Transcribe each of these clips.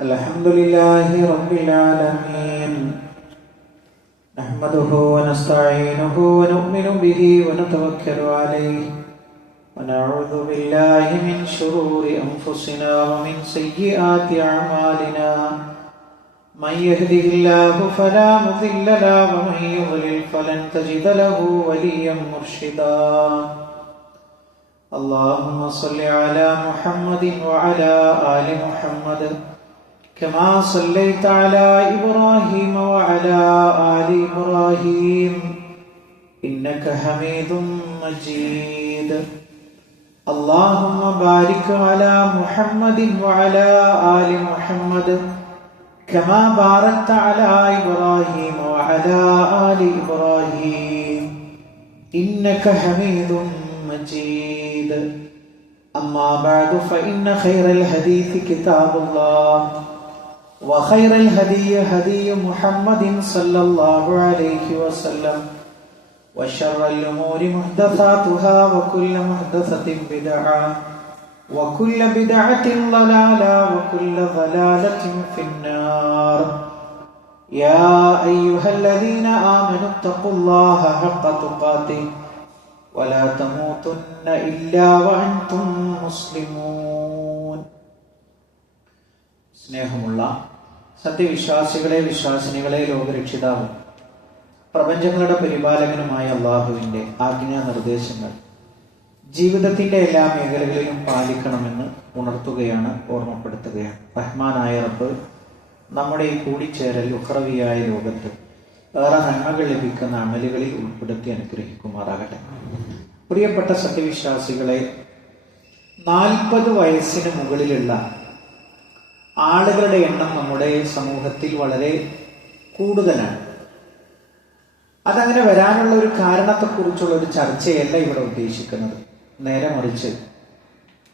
Alhamdulillahi Rabbil Alamin. Nahmaduhu wa nasta'inuhu wa nu'minu bihi wa natawakkalu alayhi. Wa na'udhu billahi min shururi anfusina wa min sayyiati a'malina. Man yahdihillahu fala mudilla lahu wa man yudlil falan tajida lahu waliyyan murshida. اللهم صل على محمد وعلى آل محمد كما صليت على إبراهيم وعلى آل إبراهيم إنك حميد مجيد. اللهم بارك على محمد وعلى آل محمد كما باركت على إبراهيم وعلى آل إبراهيم إنك حميد مجيد. أما بعد فإن خير الحديث كتاب الله وخير الهدي هدي محمد صلى الله عليه وسلم وشر الأمور محدثاتها وكل محدثة بدعة وكل بدعة ضلالة وكل ضلالة في النار. يا أيها الذين آمنوا اتقوا الله حق تقاته ولا تموتن إلا وأنتم مسلمون. സ്നേഹമുള്ള സത്യവിശ്വാസികളെ, വിശ്വാസിനികളെ, ലോകരക്ഷിതാവും പ്രപഞ്ചങ്ങളുടെ പരിപാലകനുമായ അള്ളാഹുവിൻ്റെ ആജ്ഞാനിർദ്ദേശങ്ങൾ ജീവിതത്തിൻ്റെ എല്ലാ മേഖലകളിലും പാലിക്കണമെന്ന് ഉണർത്തുകയാണ്, ഓർമ്മപ്പെടുത്തുകയാണ്. റഹ്മാനായ റബ്ബ് നമ്മുടെ ഈ കൂടിച്ചേരൽ ഉഖ്റവിയായ ലോകത്ത് ഏറെ നന്മകൾ ലഭിക്കുന്ന അമലുകളിൽ ഉൾപ്പെടുത്തി അനുഗ്രഹിക്കുമാറാകട്ടെ. പ്രിയപ്പെട്ട സത്യവിശ്വാസികളെ, 40 വയസ്സിന് മുകളിലുള്ള ആളുകളുടെ എണ്ണം നമ്മുടെ സമൂഹത്തിൽ വളരെ കൂടുതലാണ്. അതങ്ങനെ വരാനുള്ള ഒരു കാരണത്തെക്കുറിച്ചുള്ള ഒരു ചർച്ചയല്ല ഇവിടെ ഉദ്ദേശിക്കുന്നത്. നേരെ മറിച്ച്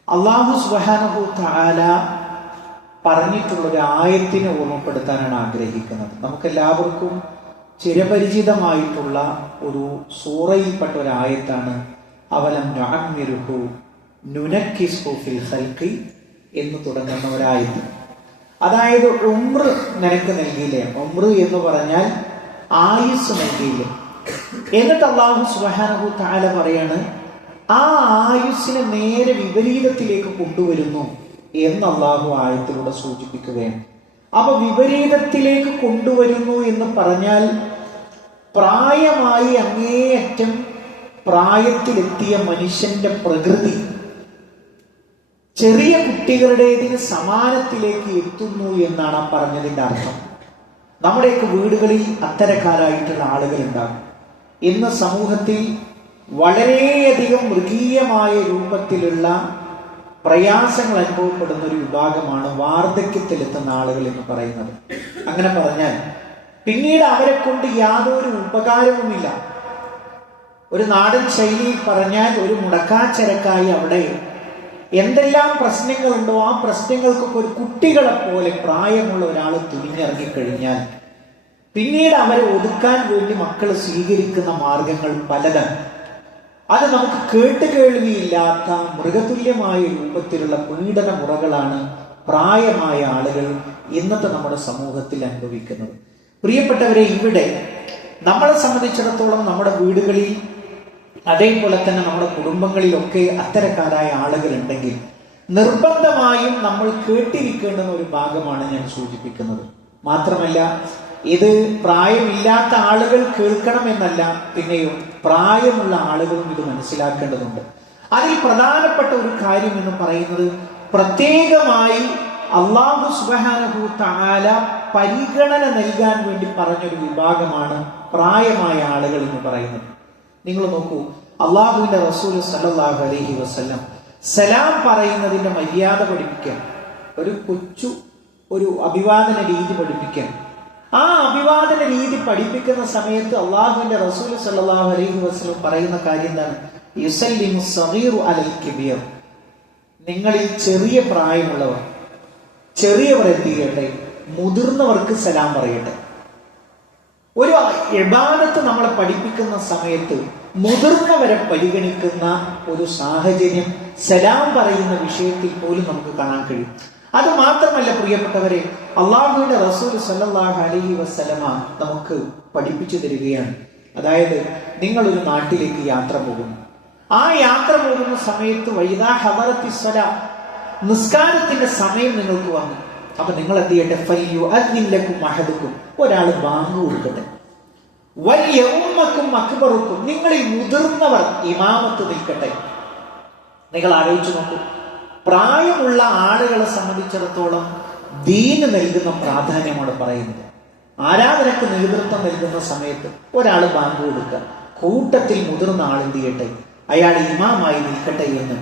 അല്ലാഹു സുബ്ഹാനഹു തആല പറഞ്ഞിട്ടുള്ള ഒരു ആയത്തിനെ ഓർമ്മപ്പെടുത്താനാണ് ആഗ്രഹിക്കുന്നത്. നമുക്കെല്ലാവർക്കും ചിരപരിചിതമായിട്ടുള്ള ഒരു സൂറയിൽപ്പെട്ട ഒരു ആയത്താണ് അവലം നുഅമ്മിറുഹു നുനക്കിസ്ഹു ഫിൽ ഖൽഖി എന്ന് തുടങ്ങുന്ന ഒരായത്ത്. അതായത് ഉംർ നിനക്ക് നൽകിയില്ലേ, ഉംർ എന്ന് പറഞ്ഞാൽ ആയുസ് നൽകിയില്ലേ. എന്നിട്ട് അല്ലാഹു സുബ്ഹാനഹു തആല പറയാണ് ആ ആയുസ്സിനെ നേരെ വിപരീതത്തിലേക്ക് കൊണ്ടുവരുന്നു എന്ന് അല്ലാഹു ആയത്തിലൂടെ സൂചിപ്പിക്കുകയാണ്. അപ്പൊ വിപരീതത്തിലേക്ക് കൊണ്ടുവരുന്നു എന്ന് പറഞ്ഞാൽ പ്രായമായി അങ്ങേയറ്റം പ്രായത്തിലെത്തിയ മനുഷ്യന്റെ പ്രകൃതി ചെറിയ കുട്ടികളുടേതിന് സമാനത്തിലേക്ക് എത്തുന്നു എന്നാണ് ആ പറഞ്ഞതിന്റെ അർത്ഥം. നമ്മുടെയൊക്കെ വീടുകളിൽ അത്തരക്കാരായിട്ടുള്ള ആളുകൾ ഉണ്ടാകും. ഇന്ന് സമൂഹത്തിൽ വളരെയധികം മൃഗീയമായ രൂപത്തിലുള്ള പ്രയാസങ്ങൾ അനുഭവപ്പെടുന്ന ഒരു വിഭാഗമാണ് വാർദ്ധക്യത്തിലെത്തുന്ന ആളുകൾ എന്ന് പറയുന്നത്. അങ്ങനെ പറഞ്ഞാൽ പിന്നീട് അവരെ കൊണ്ട് യാതൊരു ഉപകാരവുമില്ല. ഒരു നാടൻ ശൈലിയിൽ പറഞ്ഞാൽ ഒരു മുടക്കാച്ചരക്കായി അവിടെ എന്തെല്ലാം പ്രശ്നങ്ങളുണ്ടോ ആ പ്രശ്നങ്ങൾക്കൊക്കെ ഒരു കുട്ടികളെ പോലെ പ്രായമുള്ള ഒരാൾ തുനിഞ്ഞിറങ്ങിക്കഴിഞ്ഞാൽ പിന്നീട് അവരെ ഒതുക്കാൻ വേണ്ടി മക്കൾ സ്വീകരിക്കുന്ന മാർഗങ്ങൾ പലതാണ്. അത് നമുക്ക് കേട്ടുകേൾവിയില്ലാത്ത മൃഗതുല്യമായ രൂപത്തിലുള്ള പീഡന മുറകളാണ് പ്രായമായ ആളുകൾ ഇന്നത്തെ നമ്മുടെ സമൂഹത്തിൽ അനുഭവിക്കുന്നത്. പ്രിയപ്പെട്ടവരെ, ഇവിടെ നമ്മളെ സംബന്ധിച്ചിടത്തോളം നമ്മുടെ വീടുകളിൽ അതേപോലെ തന്നെ നമ്മുടെ കുടുംബങ്ങളിലൊക്കെ അത്തരക്കാരായ ആളുകൾ ഉണ്ടെങ്കിൽ നിർബന്ധമായും നമ്മൾ കേട്ടിരിക്കേണ്ടുന്ന ഒരു ഭാഗമാണ് ഞാൻ സൂചിപ്പിക്കുന്നത്. മാത്രമല്ല, ഇത് പ്രായമില്ലാത്ത ആളുകൾ കേൾക്കണമെന്നല്ല, പിന്നെയും പ്രായമുള്ള ആളുകളും ഇത് മനസ്സിലാക്കേണ്ടതുണ്ട്. അതിൽ പ്രധാനപ്പെട്ട ഒരു കാര്യം എന്ന് പറയുന്നത് പ്രത്യേകമായി അല്ലാഹു സുബ്ഹാനഹു തആല പരിഗണന നൽകാൻ വേണ്ടി പറഞ്ഞൊരു വിഭാഗമാണ് പ്രായമായ ആളുകൾ എന്ന് പറയുന്നത്. നിങ്ങൾ നോക്കൂ, അള്ളാഹുവിന്റെ റസൂൽ സല്ലല്ലാഹു അലൈഹി വസല്ലം സലാം പറയുന്നതിന്റെ മര്യാദ പഠിപ്പിക്കാൻ, ഒരു അഭിവാദന രീതി പഠിപ്പിക്കാൻ, ആ അഭിവാദന രീതി പഠിപ്പിക്കുന്ന സമയത്ത് അള്ളാഹുവിന്റെ റസൂൽ സല്ലല്ലാഹു അലൈഹി വസല്ലം പറയുന്ന കാര്യം എന്താണ്? യുസല്ലിമു സഗീറു അലൽ കിബീർ. നിങ്ങളിൽ ചെറിയ പ്രായമുള്ളവർ, ചെറിയവർ എന്ത് ചെയ്യട്ടെ? മുതിർന്നവർക്ക് സലാം പറയട്ടെ. ഒരു ഇബാദത്ത് നമ്മളെ പഠിപ്പിക്കുന്ന സമയത്ത് മുതിർന്നവരെ പരിഗണിക്കുന്ന ഒരു സാഹചര്യം സലാം പറയുന്ന വിഷയത്തിൽ പോലും നമുക്ക് കാണാൻ കഴിയും. അത് മാത്രമല്ല പ്രിയപ്പെട്ടവരെ, അള്ളാഹുവിന്റെ റസൂൽ സല്ലല്ലാഹു അലൈഹി വസല്ലമ നമുക്ക് പഠിപ്പിച്ചു തരികയാണ്. അതായത് നിങ്ങളൊരു നാട്ടിലേക്ക് യാത്ര പോകുന്നു. ആ യാത്ര പോകുന്ന സമയത്ത് വൈദാ ഹദറത്തിസ് സ്വലാ, നിസ്കാരത്തിന്റെ സമയം നിങ്ങൾക്ക് വന്നു. അപ്പൊ നിങ്ങൾ എന്ത് ചെയ്യട്ടെ? ഫല്യുഅദ്ദിൻ അഹദുക്കും, ഒരാൾ ബാങ്ക് കൊടുക്കട്ടെ. വൽയഉമ്മക്കും അക്ബറുക്കും, നിങ്ങളിൽ മുതിർന്നവർ ഇമാമത്ത് നിൽക്കട്ടെ. നിങ്ങൾ ആലോചിച്ചു നോക്കൂ, പ്രായമുള്ള ആളുകളെ സംബന്ധിച്ചിടത്തോളം ദീന് നൽകുന്ന പ്രാധാന്യമാണ് പറയുന്നത്. ആരാധനക്ക് നേതൃത്വം നൽകുന്ന സമയത്ത് ഒരാൾ ബാങ്ക് കൊടുക്കുക, കൂട്ടത്തിൽ മുതിർന്ന ആൾ എന്ത് ചെയ്യട്ടെ? അയാൾ ഇമാമായി നിൽക്കട്ടെ എന്ന്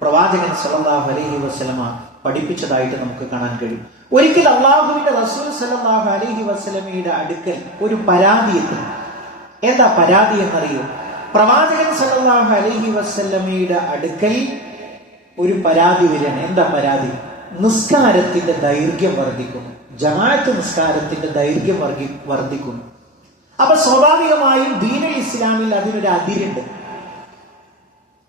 പ്രവാചകൻ സല്ലല്ലാഹു അലൈഹി വസല്ലമ പഠിപ്പിച്ചതായിട്ട് നമുക്ക് കാണാൻ കഴിയും. ഒരിക്കൽ അള്ളാഹുവിന്റെ റസൂൽ സല്ലല്ലാഹു അലൈഹി വസല്ലമയുടെ അടുക്കൽ ഒരു പരാതി എത്തി. എന്താ പരാതി എന്നറിയോ? പ്രവാചകൻ സല്ലല്ലാഹു അലൈഹി വസല്ലമയുടെ അടുക്കൽ ഒരു പരാതി വരികയാണ്. എന്താ പരാതി? നിസ്കാരത്തിന്റെ ദൈർഘ്യം വർദ്ധിക്കുന്നു, ജമാഅത്ത് നിസ്കാരത്തിന്റെ ദൈർഘ്യം വർദ്ധിക്കുന്നു. അപ്പൊ സ്വാഭാവികമായും ദീനുൽ ഇസ്ലാമിൽ അതിനൊരു അതിരുണ്ട്.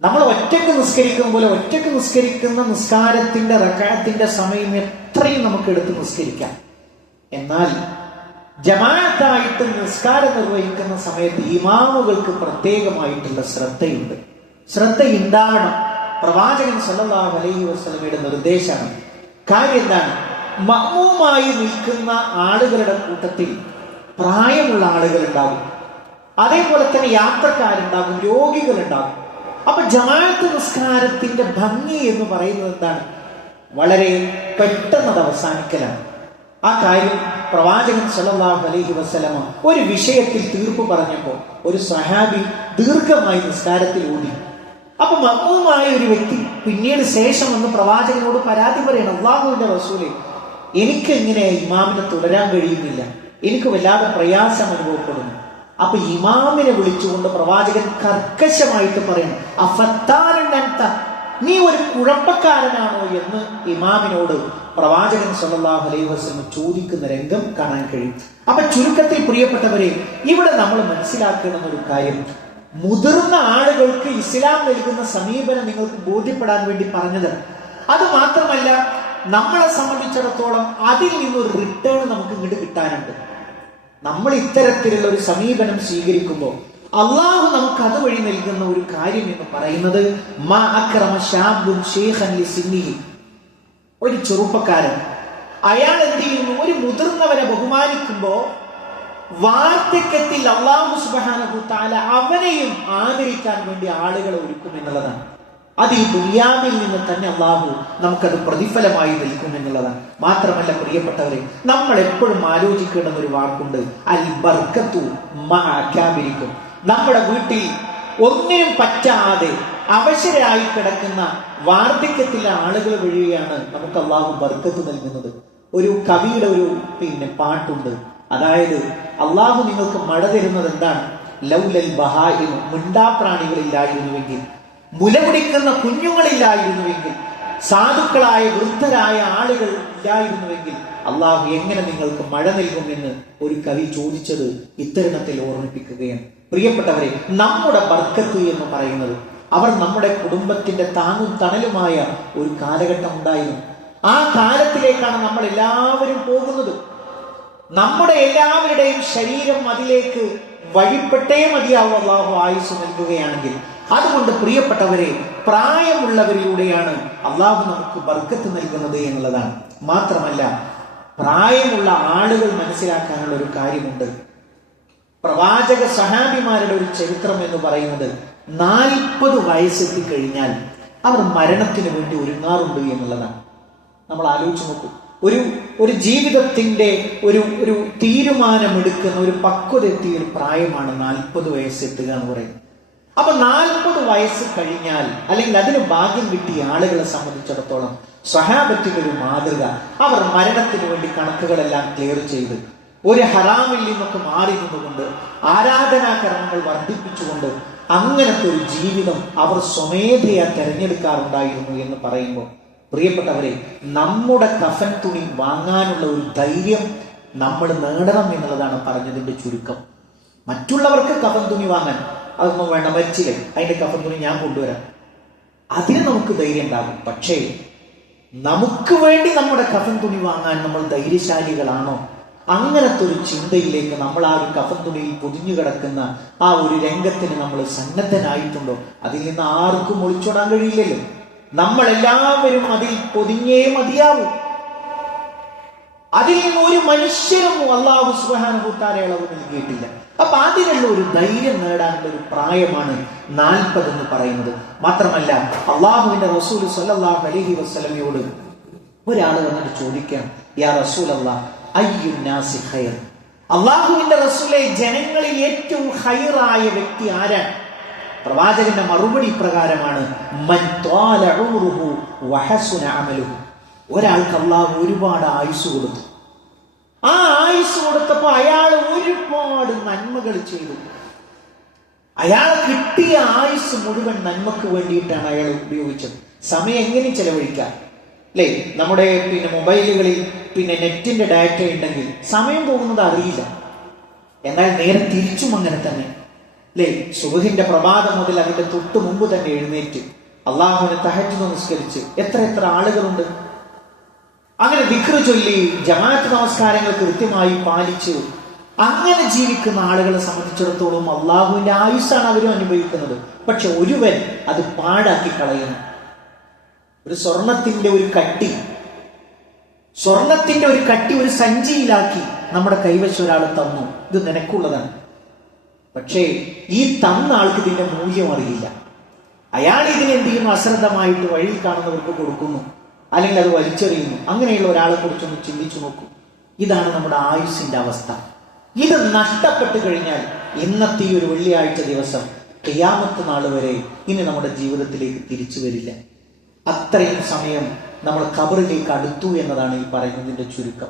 നമ്മൾ ഒറ്റയ്ക്ക് നിസ്കരിക്കും പോലെ ഒറ്റയ്ക്ക് നിസ്കരിക്കുന്ന നിസ്കാരത്തിന്റെ റക്അത്തിന്റെ സമയം എത്രയും നമുക്ക് എടുത്ത് നിസ്കരിക്കാം. എന്നാൽ ജമാഅത്തായിട്ട് നിസ്കാരം നിർവഹിക്കുന്ന സമയത്ത് ഇമാമുകൾക്ക് പ്രത്യേകമായിട്ടുള്ള ശ്രദ്ധയുണ്ട്, ശ്രദ്ധയുണ്ടാവണം. പ്രവാചകൻ സല്ലല്ലാഹു അലൈഹി വസല്ലമയുടെ നിർദ്ദേശമാണ്. കാര്യം എന്താണ്? മഅ്മൂമായി നിൽക്കുന്ന ആളുകളുടെ കൂട്ടത്തിൽ പ്രായമുള്ള ആളുകൾ ഉണ്ടാകും, അതേപോലെ തന്നെ യാത്രക്കാരുണ്ടാകും, രോഗികളുണ്ടാകും. അപ്പൊ ജമാഅത്ത് നിസ്കാരത്തിന്റെ ഭംഗി എന്ന് പറയുന്നത് എന്താണ്? വളരെ പെട്ടെന്ന് അത് അവസാനിക്കലാണ്. ആ കാര്യം പ്രവാചകൻ സല്ലല്ലാഹു അലൈഹി വസല്ലമ ഒരു വിഷയത്തിൽ തീർപ്പ് പറഞ്ഞപ്പോൾ ഒരു സ്വഹാബി ദീർഘമായി നിസ്കാരത്തിൽ ഊതി. അപ്പൊ മഅ്മൂമായ ഒരു വ്യക്തി പിന്നീട് ശേഷം വന്ന് പ്രവാചകനോട് പരാതി പറയണം, അല്ലാഹുവിന്റെ റസൂലേ, എനിക്ക് ഇങ്ങനെ ഇമാമിനെ തുടരാൻ കഴിയുന്നില്ല, എനിക്ക് വല്ലാതെ പ്രയാസം അനുഭവപ്പെടുന്നു. അപ്പൊ ഇമാമിനെ വിളിച്ചുകൊണ്ട് പ്രവാചകൻ കർക്കശമായിട്ട് പറയണം, അഫത്താനന്ത, നീ ഒരു കുഴപ്പക്കാരനാണോ എന്ന് ഇമാമിനോട് പ്രവാചകൻ സല്ലല്ലാഹു അലൈഹി വസല്ലം ചോദിക്കുന്ന രംഗം കാണാൻ കഴിയും. അപ്പൊ ചുരുക്കത്തിൽ പ്രിയപ്പെട്ടവരെ, ഇവിടെ നമ്മൾ മനസ്സിലാക്കുന്ന ഒരു കാര്യം, മുതിർന്ന ആളുകൾക്ക് ഇസ്ലാം നൽകുന്ന സമീപനം നിങ്ങൾക്ക് ബോധ്യപ്പെടാൻ വേണ്ടി പറഞ്ഞത്. അത് മാത്രമല്ല, നമ്മളെ സംബന്ധിച്ചിടത്തോളം അതിൽ നിന്നൊരു റിട്ടേൺ നമുക്ക് ഇങ്ങോട്ട് കിട്ടാനുണ്ട്. നമ്മൾ ഇത്തരത്തിലുള്ള ഒരു സമീപനം സ്വീകരിക്കുമ്പോൾ അള്ളാഹു നമുക്ക് അതുവഴി നൽകുന്ന ഒരു കാര്യം എന്ന് പറയുന്നത്, മാ അക്രമ ശാബുൻ ശൈഖൻ ലിസിന്നിഹി, ഒരു ചെറുപ്പക്കാരൻ അയാൾ എന്ത് ചെയ്യുന്നു? ഒരു മുതിർന്നവനെ ബഹുമാനിക്കുമ്പോ വാർദ്ധക്യത്തിൽ അല്ലാഹു സുബ്ഹാനഹു തആല അവനെയും ആദരിക്കാൻ വേണ്ടി ആളുകളെ ഒരുക്കും എന്നുള്ളതാണ്. അത് ഈ ദുനിയാവിൽ നിന്ന് തന്നെ അല്ലാഹു നമുക്കത് പ്രതിഫലമായി നിൽക്കും എന്നുള്ളതാണ്. മാത്രമല്ല പ്രിയപ്പെട്ടവരെ, നമ്മൾ എപ്പോഴും ആലോചിക്കേണ്ടുന്ന ഒരു വാക്കുണ്ട്, അൽ ബർക്കത്തു മഅ അകാബിരിക്കും. നമ്മുടെ വീട്ടിൽ ഒന്നിനും പറ്റാതെ അവശരായി കിടക്കുന്ന വാർദ്ധക്യത്തിലെ ആളുകൾ വഴിയാണ് നമുക്ക് അല്ലാഹു ബർക്കത്ത് നൽകുന്നത്. ഒരു കവിയുടെ ഒരു പാട്ടുണ്ട്, അതായത് അള്ളാഹു നിങ്ങൾക്ക് മഴ തരുന്നത് എന്താണ്? ലൗലൽ ബഹായിം, മിണ്ടാപ്രാണികളില്ലായിരുന്നുവെങ്കിൽ, മുലകുടിക്കുന്ന കുഞ്ഞുങ്ങളില്ലായിരുന്നുവെങ്കിൽ, സാധുക്കളായ വൃദ്ധരായ ആളുകൾ ഇല്ലായിരുന്നുവെങ്കിൽ അള്ളാഹു എങ്ങനെ നിങ്ങൾക്ക് മഴ നൽകുമെന്ന് ഒരു കവി ചോദിച്ചത് ഇത്തരുണത്തിൽ ഓർമ്മിപ്പിക്കുകയാണ്. പ്രിയപ്പെട്ടവരെ, നമ്മുടെ ബർക്കത്ത് എന്ന് പറയുന്നത്, അവർ നമ്മുടെ കുടുംബത്തിന്റെ താങ്ങും തണലുമായ ഒരു കാലഘട്ടം ഉണ്ടായിരുന്നു. ആ കാലത്തിലേക്കാണ് നമ്മൾ എല്ലാവരും പോകുന്നത്. നമ്മുടെ എല്ലാവരുടെയും ശരീരം അതിലേക്ക് വഴിപ്പെട്ടേ മതിയാവും അല്ലാഹു ആയുസ് നൽകുകയാണെങ്കിൽ. അതുകൊണ്ട് പ്രിയപ്പെട്ടവരെ, പ്രായമുള്ളവരിലൂടെയാണ് അല്ലാഹു നമുക്ക് ബർക്കത്ത് നൽകുന്നത് എന്നുള്ളതാണ്. മാത്രമല്ല, പ്രായമുള്ള ആളുകൾ മനസ്സിലാക്കാനുള്ള ഒരു കാര്യമുണ്ട്. പ്രവാചക സഹാബിമാരുടെ ഒരു ചരിത്രം എന്ന് പറയുന്നത് 40 വയസ്സെത്തി കഴിഞ്ഞാൽ അവർ മരണത്തിന് വേണ്ടി ഒരുങ്ങാറുണ്ട് എന്നുള്ളതാണ്. നമ്മൾ ആലോചിച്ച് നോക്കൂ, ഒരു ജീവിതത്തിന്റെ ഒരു തീരുമാനമെടുക്കുന്ന ഒരു പക്വത എത്തിയ ഒരു പ്രായമാണ് 40 വയസ്സെത്തുക എന്ന് പറയുന്നത്. അപ്പൊ 40 വയസ്സ് കഴിഞ്ഞാൽ, അല്ലെങ്കിൽ അതിന് ഭാഗ്യം കിട്ടിയ ആളുകളെ സംബന്ധിച്ചിടത്തോളം സ്വഹാബത്തിന്റെ ഒരു മാതൃക, അവർ മരണത്തിന് വേണ്ടി കണക്കുകളെല്ലാം ക്ലിയർ ചെയ്ത് ഒരു ഹറാമിൽ നിന്നൊക്കെ മാറി നിന്നുകൊണ്ട് ആരാധനാകർമ്മങ്ങൾ വർദ്ധിപ്പിച്ചുകൊണ്ട് അങ്ങനത്തെ ഒരു ജീവിതം അവർ സ്വമേധയാ തെരഞ്ഞെടുക്കാറുണ്ടായിരുന്നു എന്ന് പറയുമ്പോൾ പ്രിയപ്പെട്ടവരെ, നമ്മുടെ കഫൻ തുണി വാങ്ങാനുള്ള ഒരു ധൈര്യം നമ്മൾ നേടണം എന്നുള്ളതാണ് പറഞ്ഞതിന്റെ ചുരുക്കം. മറ്റുള്ളവർക്ക് കഫൻ തുണി വാങ്ങാൻ അതൊന്നും വേണ്ട, മരിച്ചില്ലേ അതിന്റെ കഫൻ തുണി ഞാൻ കൊണ്ടുവരാം, അതിന് നമുക്ക് ധൈര്യം ഉണ്ടാകും. പക്ഷേ നമുക്ക് വേണ്ടി നമ്മുടെ കഫൻ തുണി വാങ്ങാൻ നമ്മൾ ധൈര്യശാലികളാണോ? അങ്ങനത്തെ ഒരു ചിന്തയിലേക്ക് നമ്മൾ ആ ഒരു കഫൻ തുണിയിൽ പൊതിഞ്ഞു കിടക്കുന്ന ആ ഒരു രംഗത്തിന് നമ്മൾ സന്നദ്ധനായിട്ടുണ്ടോ? അതിൽ നിന്ന് ആർക്കും ഒളിച്ചോടാൻ കഴിയില്ലല്ലോ. നമ്മളെല്ലാവരും അതിൽ പൊതിഞ്ഞേ മതിയാവും. അതിൽ നിന്ന് ഒരു മനുഷ്യനും അല്ലാഹു സുബ്ഹാനഹു വ തആല ഇളവ് നൽകിയിട്ടില്ല. അപ്പൊ അതിനുള്ള ഒരു ധൈര്യം നേടാനുള്ള ഒരു പ്രായമാണ് 40 എന്ന് പറയുന്നത്. മാത്രമല്ല അള്ളാഹുവിന്റെ റസൂൽ സ്വല്ലല്ലാഹു അലൈഹി വസല്ലമയോട് ഒരാൾ വന്നിട്ട് ചോദിക്കാം, യാ റസൂലല്ലാഹ് അയ്യുൻ നാസി ഖൈർ, അള്ളാഹുവിന്റെ റസൂലെ ജനങ്ങളിൽ ഏറ്റവും ഖൈറായ വ്യക്തി ആരാണ്? പ്രവാചകന്റെ മറുപടി പ്രകാരമാണ്, മൻ ത്വാല ഉംറുഹു വഹസുന അമലുഹു. ഒരാൾക്ക് അള്ളാഹു ഒരുപാട് ആയുസ് കൊടുത്തു. ആ ആയുസ് കൊടുത്തപ്പോ അയാൾ ഒരുപാട് നന്മകൾ ചെയ്തു. അയാൾ കിട്ടിയ ആയുസ് മുഴുവൻ നന്മക്ക് വേണ്ടിയിട്ടാണ് അയാൾ ഉപയോഗിച്ചത്. സമയം എങ്ങനെ ചെലവഴിക്കാം അല്ലേ? നമ്മുടെ മൊബൈലുകളിൽ നെറ്റിന്റെ ഡാറ്റ ഉണ്ടെങ്കിൽ സമയം പോകുന്നത് അറിയില്ല. എന്നാൽ നേരെ തിരിച്ചും അങ്ങനെ തന്നെ അല്ലേ? സുബ്ഹിന്റെ പ്രഭാതം മുതൽ അതിന്റെ തൊട്ട് മുമ്പ് തന്നെ എഴുന്നേറ്റ് അള്ളാഹുവിനെ തഹജ്ജുദ് നിസ്കരിച്ച് എത്ര ആളുകളുണ്ട്. അങ്ങനെ ദിക്ർ ചൊല്ലി ജമാഅത്ത് നമസ്കാരങ്ങൾ കൃത്യമായി പാലിച്ചു അങ്ങനെ ജീവിക്കുന്ന ആളുകളെ സംബന്ധിച്ചിടത്തോളം അള്ളാഹുവിന്റെ ആയുസ്സാണ് അവരും അനുഭവിക്കുന്നത്. പക്ഷെ ഒരുവൻ അത് പാഴാക്കി കളയുന്നു. ഒരു സ്വർണത്തിന്റെ ഒരു കട്ടി ഒരു സഞ്ചിയിലാക്കി നമ്മുടെ കൈവശം ഒരാൾ തന്നു, ഇത് നിനക്കുള്ളതാണ്. പക്ഷേ ഈ തന്ന ആൾക്ക് ഇതിന്റെ മൂല്യം അറിയില്ല. അയാൾ ഇതിനെന്ത് ചെയ്യുന്നു? അശ്രദ്ധമായിട്ട് വഴിയിൽ കാണുന്നവർക്ക് കൊടുക്കുന്നു, അല്ലെങ്കിൽ അത് വലിച്ചെറിയുന്നു. അങ്ങനെയുള്ള ഒരാളെ കുറിച്ചൊന്ന് ചിന്തിച്ചു നോക്കൂ. ഇതാണ് നമ്മുടെ ആയുസ്സിന്റെ അവസ്ഥ. ഇത് നഷ്ടപ്പെട്ടു കഴിഞ്ഞാൽ ഇന്നത്തെ ഈ ഒരു വെള്ളിയാഴ്ച ദിവസം ഖിയാമത്ത് നാൾ വരെ ഇനി നമ്മുടെ ജീവിതത്തിലേക്ക് തിരിച്ചു വരില്ല. അത്രയും സമയം നമ്മൾ ഖബറിലേക്ക് അടുത്തു എന്നതാണ് ഈ പറയുന്നതിന്റെ ചുരുക്കം.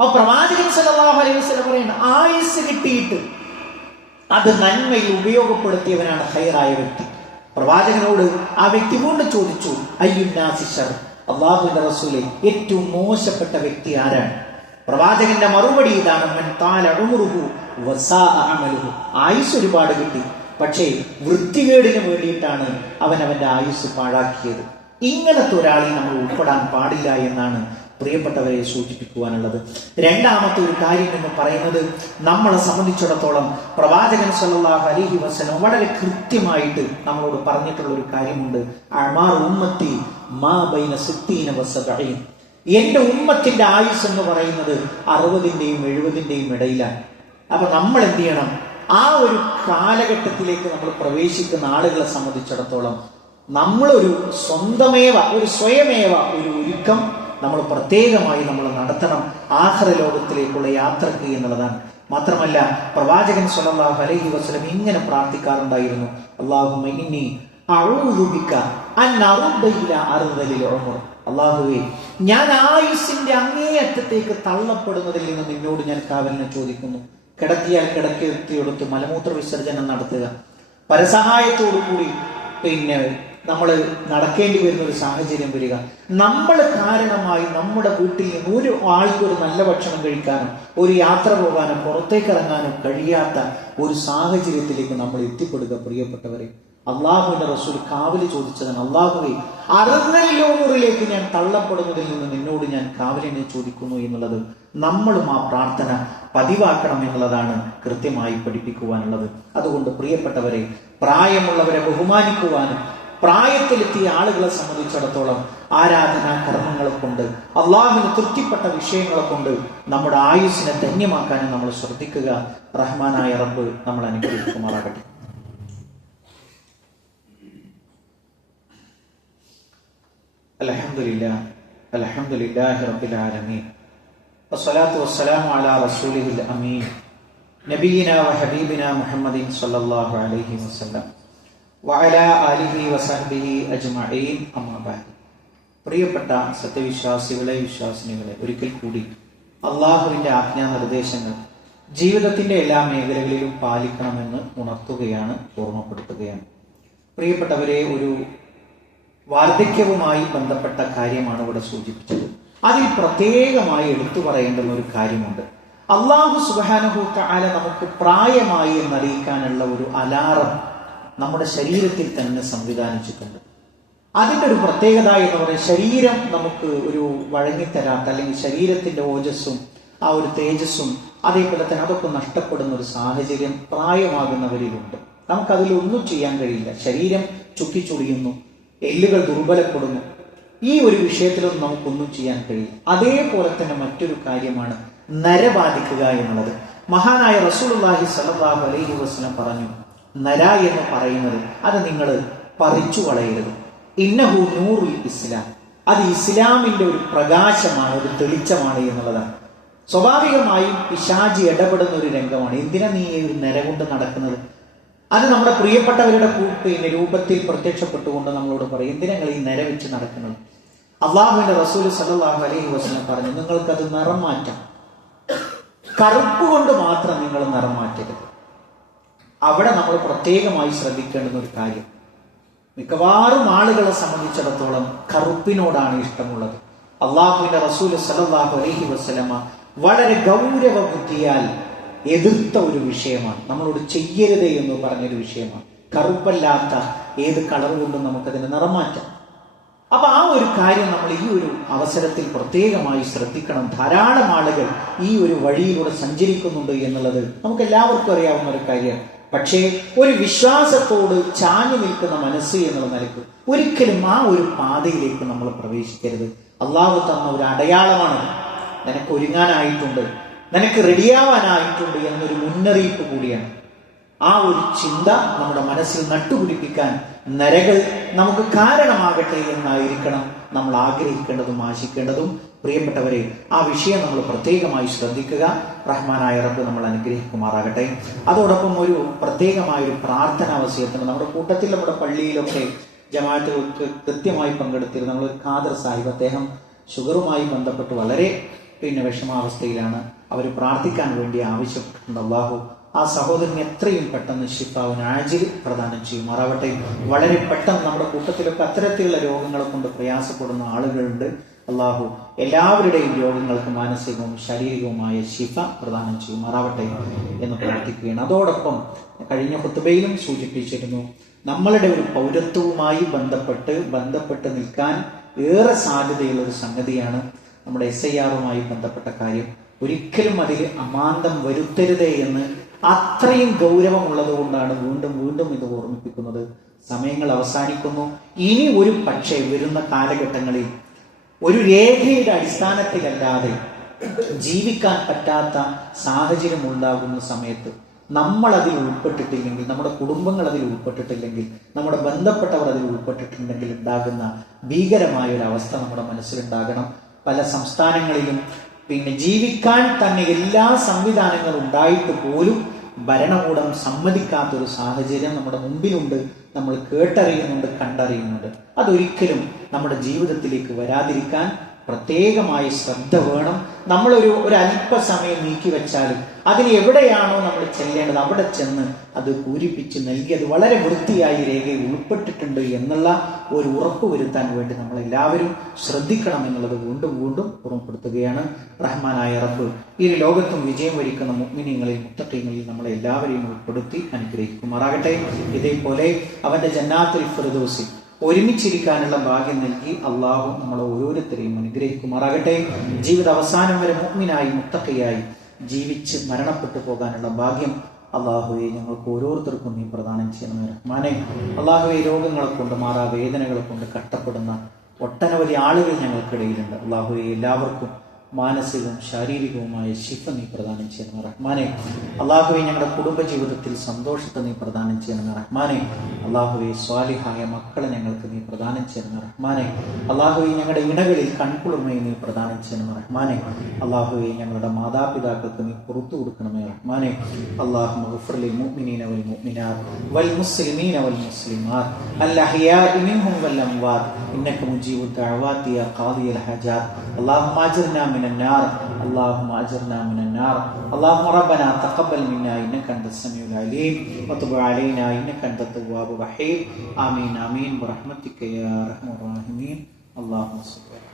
അപ്പൊ പ്രവാചകൻ സല്ലല്ലാഹു അലൈഹി വസല്ലം പറയുന്നു, ആയുസ് കിട്ടിയിട്ട് അത് നന്മയിൽ ഉപയോഗപ്പെടുത്തിയവനാണ് ഖൈറായ വ്യക്തി. പ്രവാചകനോട് ആ വ്യക്തി കൊണ്ട് ചോദിച്ചു, അയ്യുൻ നാസി ശർ, അല്ലാഹുവിന്റെ റസൂലേ ഏറ്റവും മോശപ്പെട്ട വ്യക്തി ആരാണ്? പ്രവാചകന്റെ മറുപടി ഇതാണ്, മൻ താല ഉംറുഹു വസാഅ അമലുഹു. ആയുസ് ഒരുപാട് കിട്ടി, പക്ഷേ വൃത്തികേടിന് വേണ്ടിയിട്ടാണ് അവന്റെ ആയുസ് പാഴാക്കിയത്. ഇങ്ങനത്തെ ഒരാളിൽ നമ്മൾ ഉൾപ്പെടാൻ പാടില്ല എന്നാണ് പ്രിയപ്പെട്ടവരെ സൂചിപ്പിക്കുവാനുള്ളത്. രണ്ടാമത്തെ ഒരു കാര്യം എന്ന് പറയുന്നത്, നമ്മളെ സംബന്ധിച്ചിടത്തോളം പ്രവാചകൻ സല്ലല്ലാഹു അലൈഹി വസല്ലം വളരെ കൃത്യമായിട്ട് നമ്മളോട് പറഞ്ഞിട്ടുള്ള ഒരു കാര്യമുണ്ട്. അഅ്മാറു ഉമ്മത്തി മാ ബൈന 60 വ 70. എന്റെ ഉമ്മത്തിന്റെ ആയുസ് എന്ന് പറയുന്നത് 60ന്റെയും 70ന്റെയും ഇടയിലാണ്. അപ്പൊ നമ്മൾ എന്ത് ചെയ്യണം? ആ ഒരു കാലഘട്ടത്തിലേക്ക് നമ്മൾ പ്രവേശിക്കുന്ന ആളുകളെ സംബന്ധിച്ചിടത്തോളം നമ്മളൊരു സ്വയമേവ ഒരു ഒരുക്കം നമ്മൾ പ്രത്യേകമായി നമ്മൾ നടത്തണം ആഖിറ ലോകത്തിലേക്കുള്ള യാത്രക്ക് എന്നുള്ളതാണ്. മാത്രമല്ല പ്രവാചകൻ സ്വല്ലല്ലാഹു അലൈഹി വസല്ലം ഇങ്ങനെ പ്രാർത്ഥിക്കാറുണ്ടായിരുന്നു, അല്ലാഹുമ്മ ഇന്നി അഊദു ബിക അൻ അറുദ്ദ ഇലാ അർദലിൽ ഉമർ. അല്ലാഹുവേ, ഞാൻ ആയുസ്സിന്റെ അങ്ങേയറ്റത്തേക്ക് തള്ളപ്പെടുന്നതിൽ നിന്ന് നിന്നോട് ഞാൻ കാവലിനെ ചോദിക്കുന്നു. കിടത്തിയാൽ കിടത്തിയെടുത്ത് മലമൂത്ര വിസർജനം നടത്തുക, പരസഹായത്തോടു കൂടി നമ്മൾ നടക്കേണ്ടി വരുന്ന ഒരു സാഹചര്യം വരിക, നമ്മൾ കാരണമായി നമ്മുടെ വീട്ടിൽ നിന്ന് ഒരു ആൾക്ക് ഒരു നല്ല ഭക്ഷണം കഴിക്കാനോ ഒരു യാത്ര പോകാനോ പുറത്തേക്ക് ഇറങ്ങാനോ കഴിയാത്ത ഒരു സാഹചര്യത്തിലേക്ക് നമ്മൾ എത്തിപ്പെടുക. പ്രിയപ്പെട്ടവരെ, അള്ളാഹുവിന്റെ റസൂൽ കാവല് ചോദിച്ചതാണ്, അള്ളാഹുവേ അറുന്നൂറിലേക്ക് ഞാൻ തള്ളപ്പെടുന്നതിൽ നിന്ന് നിന്നോട് ഞാൻ കാവലിനെ ചോദിക്കുന്നു എന്നുള്ളത്. നമ്മളും ആ പ്രാർത്ഥന പതിവാക്കണം എന്നുള്ളതാണ് കൃത്യമായി പഠിപ്പിക്കുവാനുള്ളത്. അതുകൊണ്ട് പ്രിയപ്പെട്ടവരെ, പ്രായമുള്ളവരെ ബഹുമാനിക്കുവാനും പ്രായത്തിലെത്തിയ ആളുകളെ സംബന്ധിച്ചിടത്തോളം ആരാധനാ കർമ്മങ്ങളെ കൊണ്ട് അള്ളാഹുവിന് തൃപ്തിപ്പെട്ട വിഷയങ്ങളെ കൊണ്ട് നമ്മുടെ ആയുസ്സിനെ ധന്യമാക്കാനും നമ്മൾ ശ്രദ്ധിക്കുക. റഹ്മാനായ റബ്ബ് നമ്മൾ അനുഗ്രഹിക്കുമാറാകട്ടെ. അൽഹംദുലില്ലാഹി റബ്ബിൽ ആലമീൻ വസ്സലാത്തു വസ്സലാമു അലാ റസൂലിഹിൽ അമീൻ നബിയിനാ വഹബീബിനാ മുഹമ്മദിൻ സ്വല്ലല്ലാഹു അലൈഹി വസല്ലം വഅലാ ആലിഹി വസഹ്ബിഹി അജ്മഈൻ. അമ്മാ ബഅദ്. പ്രിയപ്പെട്ട സത്യവിശ്വാസികളെ, വിശ്വാസിനികളെ, ഒരിക്കൽ കൂടി അള്ളാഹുവിന്റെ ആജ്ഞാനിർദ്ദേശങ്ങൾ ജീവിതത്തിന്റെ എല്ലാ മേഖലകളിലും പാലിക്കണമെന്ന് ഉണർത്തുകയാണ്, ഓർമ്മപ്പെടുത്തുകയാണ്. പ്രിയപ്പെട്ടവരെ, ഒരു വാർദ്ധക്യവുമായി ബന്ധപ്പെട്ട കാര്യമാണ് ഇവിടെ സൂചിപ്പിച്ചത്. അതിൽ പ്രത്യേകമായി എടുത്തു പറയേണ്ടുന്ന ഒരു കാര്യമുണ്ട്. അല്ലാഹു സുബ്ഹാനഹു വ തആല നമുക്ക് പ്രായമായി എന്നറിയിക്കാനുള്ള ഒരു അലാറം നമ്മുടെ ശരീരത്തിൽ തന്നെ സംവിധാനിച്ചിട്ടുണ്ട്. അതിൻ്റെ ഒരു പ്രത്യേകത എന്ന് പറയുന്നത്, ശരീരം നമുക്ക് ഒരു വഴങ്ങിത്തരാത്ത, അല്ലെങ്കിൽ ശരീരത്തിന്റെ ഓജസ്സും ആ ഒരു തേജസ്സും അതേപോലെ തന്നെ അതൊക്കെ നഷ്ടപ്പെടുന്ന ഒരു സാഹചര്യം പ്രായമാകുന്നവരിലുണ്ട്. നമുക്കതിലൊന്നും ചെയ്യാൻ കഴിയില്ല. ശരീരം ചുക്കിച്ചുളിയുന്നു, എല്ലുകൾ ദുർബലപ്പെടുന്നു. ഈ ഒരു വിഷയത്തിലൊന്നും നമുക്കൊന്നും ചെയ്യാൻ കഴിയില്ല. അതേപോലെ തന്നെ മറ്റൊരു കാര്യമാണ് നര ബാധിക്കുക എന്നുള്ളത്. മഹാനായ റസൂലുള്ളാഹി സ്വല്ലല്ലാഹു അലൈഹി വസല്ലം പറഞ്ഞു, നര എന്ന് പറയുന്നത് അത് നിങ്ങൾ പറിച്ചു കളയരുത്. ഇന്നഹു നൂറുൽ ഇസ്ലാം, അത് ഇസ്ലാമിന്റെ ഒരു പ്രകാശമാണ്, ഒരു തെളിച്ചമാണ് എന്നുള്ളതാണ്. സ്വാഭാവികമായും പിശാചി ഇടപെടുന്ന ഒരു രംഗമാണ്. എന്തിനാ നീ ഒരു നര കൊണ്ട് നടക്കുന്നത്? അത് നമ്മുടെ പ്രിയപ്പെട്ടവരുടെ രൂപത്തിൽ പ്രത്യക്ഷപ്പെട്ടുകൊണ്ട് നമ്മളോട് പറയും, എന്തിനാ നിങ്ങൾ ഈ നര വെച്ച് നടക്കുന്നത്? അള്ളാഹുവിന്റെ റസൂൽ സല്ലല്ലാഹു അലൈഹി വസല്ലം പറഞ്ഞു, നിങ്ങൾക്കത് നിറം മാറ്റാം. കറുപ്പ് കൊണ്ട് മാത്രം നിങ്ങൾ നിറം മാറ്റരുത്. അവിടെ നമ്മൾ പ്രത്യേകമായി ശ്രദ്ധിക്കേണ്ടുന്ന ഒരു കാര്യം, മിക്കവാറും ആളുകളെ സംബന്ധിച്ചിടത്തോളം കറുപ്പിനോടാണ് ഇഷ്ടമുള്ളത്. അള്ളാഹുവിന്റെ റസൂൽ സല്ലല്ലാഹു അലൈഹി വസല്ലമ വളരെ ഗൗരവ ബുദ്ധിയാൽ എതിർത്ത ഒരു വിഷയമാണ്, നമ്മളോട് ചെയ്യരുത് എന്ന് പറഞ്ഞൊരു വിഷയമാണ്. കറുപ്പല്ലാത്ത ഏത് കളർ കൊണ്ടും നമുക്കതിന് നിറം മാറ്റാം. അപ്പൊ ആ ഒരു കാര്യം നമ്മൾ ഈ ഒരു അവസരത്തിൽ പ്രത്യേകമായി ശ്രദ്ധിക്കണം. ധാരാളം ആളുകൾ ഈ ഒരു വഴിയിലൂടെ സഞ്ചരിക്കുന്നുണ്ട് എന്നുള്ളത് നമുക്ക് എല്ലാവർക്കും അറിയാവുന്ന ഒരു കാര്യമാണ്. പക്ഷേ ഒരു വിശ്വാസത്തോട് ചാഞ്ഞു നിൽക്കുന്ന മനസ്സ് എന്നുള്ള നിലയ്ക്ക് ഒരിക്കലും ആ ഒരു പാതയിലേക്ക് നമ്മൾ പ്രവേശിക്കരുത്. അള്ളാഹു തന്ന ഒരു അടയാളമാണ്, നിനക്ക് ഒരുങ്ങാനായിട്ടുണ്ട്, നിനക്ക് റെഡിയാവാനായിട്ടുണ്ട് എന്നൊരു മുന്നറിയിപ്പ് കൂടിയാണ്. ആ ഒരു ചിന്ത നമ്മുടെ മനസ്സിൽ നട്ടുപിടിപ്പിക്കാൻ നരകൾ നമുക്ക് കാരണമാകട്ടെ എന്നായിരിക്കണം നമ്മൾ ആഗ്രഹിക്കേണ്ടതും ആശിക്കേണ്ടതും. പ്രിയപ്പെട്ടവരെ, ആ വിഷയം നമ്മൾ പ്രത്യേകമായി ശ്രദ്ധിക്കുക. റഹ്മാനായ റബ്ബ് നമ്മൾ അനുഗ്രഹിക്കുമാറാകട്ടെ. അതോടൊപ്പം ഒരു പ്രത്യേകമായൊരു പ്രാർത്ഥനാ വസിയത്തിന് നമ്മുടെ കൂട്ടത്തിൽ, നമ്മുടെ പള്ളിയിലൊക്കെ ജമാഅത്തുകൾക്ക് കൃത്യമായി പങ്കെടുത്തിരുന്ന നമ്മളൊരു ഖാദർ സാഹിബ്, അദ്ദേഹം ഷുഗറുമായി ബന്ധപ്പെട്ട് വളരെ വിഷമാവസ്ഥയിലാണ്. അവർ പ്രാർത്ഥിക്കാൻ വേണ്ടി ആവശ്യപ്പെട്ടിട്ടുണ്ട്. അല്ലാഹു ആ സഹോദരന് എത്രയും പെട്ടെന്ന് ശിഫാവുൻ ആജിൽ പ്രദാനം ചെയ്യുമാറാവട്ടെ. വളരെ പെട്ടെന്ന് നമ്മുടെ കൂട്ടത്തിലൊക്കെ അത്തരത്തിലുള്ള രോഗങ്ങളെ കൊണ്ട് പ്രയാസപ്പെടുന്ന ആളുകളുണ്ട്. അല്ലാഹു എല്ലാവരുടെയും രോഗങ്ങൾക്ക് മാനസികവും ശാരീരികവുമായ ശിഫ പ്രദാനം ചെയ്യുമാറാവട്ടെ എന്ന് പ്രാർത്ഥിക്കുകയാണ്. അതോടൊപ്പം കഴിഞ്ഞ ഖുത്ബയിലും സൂചിപ്പിച്ചിരുന്നു, നമ്മളുടെ ഒരു പൗരത്വവുമായി ബന്ധപ്പെട്ട് നിൽക്കാൻ ഏറെ സാധ്യതയുള്ള ഒരു സംഗതിയാണ് നമ്മുടെ SIR-മായി ബന്ധപ്പെട്ട കാര്യം. ഒരിക്കലും അതിൽ അമാന്തം വരുത്തരുതേ എന്ന് അത്രയും ഗൗരവമുള്ളത് കൊണ്ടാണ് വീണ്ടും വീണ്ടും ഇത് ഓർമ്മിപ്പിക്കുന്നത്. സമയങ്ങൾ അവസാനിക്കുന്നു. ഇനി ഒരു പക്ഷേ വരുന്ന കാലഘട്ടങ്ങളിൽ ഒരു രേഖയുടെ അടിസ്ഥാനത്തിലല്ലാതെ ജീവിക്കാൻ പറ്റാത്ത സാഹചര്യം ഉണ്ടാകുന്ന സമയത്ത് നമ്മൾ അതിൽ ഉൾപ്പെട്ടിട്ടില്ലെങ്കിൽ, നമ്മുടെ കുടുംബങ്ങൾ അതിൽ ഉൾപ്പെട്ടിട്ടില്ലെങ്കിൽ, നമ്മുടെ ബന്ധപ്പെട്ടവർ അതിൽ ഉൾപ്പെട്ടിട്ടുണ്ടെങ്കിൽ ഉണ്ടാകുന്ന ഭീകരമായ ഒരു അവസ്ഥ നമ്മുടെ മനസ്സിലുണ്ടാകണം. പല സംസ്ഥാനങ്ങളിലും ജീവിക്കാൻ തന്നെ എല്ലാ സംവിധാനങ്ങളും ഉണ്ടായിട്ട് പോലും ഭരണകൂടം സമ്മതിക്കാത്തൊരു സാഹചര്യം നമ്മുടെ മുമ്പിലുണ്ട്. നമ്മൾ കേട്ടറിയുന്നുണ്ട്, കണ്ടറിയുന്നുണ്ട്. അതൊരിക്കലും നമ്മുടെ ജീവിതത്തിലേക്ക് വരാതിരിക്കാൻ പ്രത്യേകമായ ശ്രദ്ധ വേണം. നമ്മളൊരു അല്പസമയം നീക്കി വെച്ചാലും അതിന് എവിടെയാണോ നമ്മൾ ചെല്ലേണ്ടത് അവിടെ ചെന്ന് അത് പൂരിപ്പിച്ച് നൽകി അത് വളരെ വൃത്തിയായി രേഖയിൽ ഉൾപ്പെട്ടിട്ടുണ്ട് എന്നുള്ള ഒരു ഉറപ്പ് വരുത്താൻ വേണ്ടി നമ്മളെല്ലാവരും ശ്രദ്ധിക്കണം എന്നുള്ളത് വീണ്ടും വീണ്ടും ഓർമ്മപ്പെടുത്തുകയാണ്. റഹ്മാനായ റബ്ബ് ഈ ലോകത്തും വിജയം വരിക്കുന്ന മുഅ്മിനീങ്ങളിൽ, മുത്തഖീങ്ങളിൽ നമ്മളെല്ലാവരെയും ഉൾപ്പെടുത്തി അനുഗ്രഹിക്കുമാറാകട്ടെ. ഇതേപോലെ അവന്റെ ജന്നാത്തുൽ ഫിർദൗസിൽ ഒരുമിച്ചിരിക്കാനുള്ള ഭാഗ്യം നൽകി അള്ളാഹു നമ്മളെ ഓരോരുത്തരെയും അനുഗ്രഹിക്കുമാറാകട്ടെ. ജീവിത അവസാനം വരെ മുഅ്മിനായി മുത്തഖിയായി ജീവിച്ച് മരണപ്പെട്ടു പോകാനുള്ള ഭാഗ്യം അള്ളാഹുവെ ഞങ്ങൾക്ക് ഓരോരുത്തർക്കും നീ പ്രദാനം ചെയ്യണമേ റഹ്മാനെ. അള്ളാഹുവെ രോഗങ്ങളെ കൊണ്ട്, മാറാവേദനകളെ കൊണ്ട് കഷ്ടപ്പെടുന്ന ഒട്ടനവധി ആളുകൾ ഞങ്ങൾക്കിടയിലുണ്ട്. അള്ളാഹുവെ എല്ലാവർക്കും മാനസികവും ശാരീരികവുമായ ശിഫ നീ പ്രദാനം ചെയ്യണം റഹ്മാനെ. അള്ളാഹുവെ ഞങ്ങളുടെ കുടുംബജീവിതത്തിൽ സന്തോഷത്തെ നീ പ്രദാനം ചെയ്യണം റഹ്മാനെ. അള്ളാഹുവെ സ്വാലിഹായ മക്കളെ ഞങ്ങൾക്ക് നീ പ്രദാനം ചെയ്യണം റഹ്മാനെ. അള്ളാഹുവെ ഞങ്ങളുടെ ഇണകളിൽ കൺകുളിർമയെ നീ പ്രദാനം ചെയ്യണം റഹ്മാനെ. അള്ളാഹുവെ ഞങ്ങളുടെ മാതാപിതാക്കൾക്ക് നീ പുറത്തു കൊടുക്കണമേ റഹ്മാനെ. അല്ലാഹുമ്മ ഗ്ഫിർ ലിൽ മുഅ്മിനീന വൽ മുഅ്മിനാത്ത് വൽ മുസ്ലിമീന വൽ മുസ്ലിമാത്ത് അൽ അഹ്യാഇ മിൻഹും വൽ അംവാത്ത് ഇന്നക മുജീബുദ് ദഅവാതി യാ ഖാദിയൽ ഹജാത്ത്. അല്ലാഹുമ്മ അജ്ർനാ من النار اللهم أجرنا من النار اللهم ربنا تقبل منا إنك أنت السميع العليم وتب علينا إنك أنت التواب الرحيم آمين آمين برحمتك يا أرحم الراحمين اللهم صل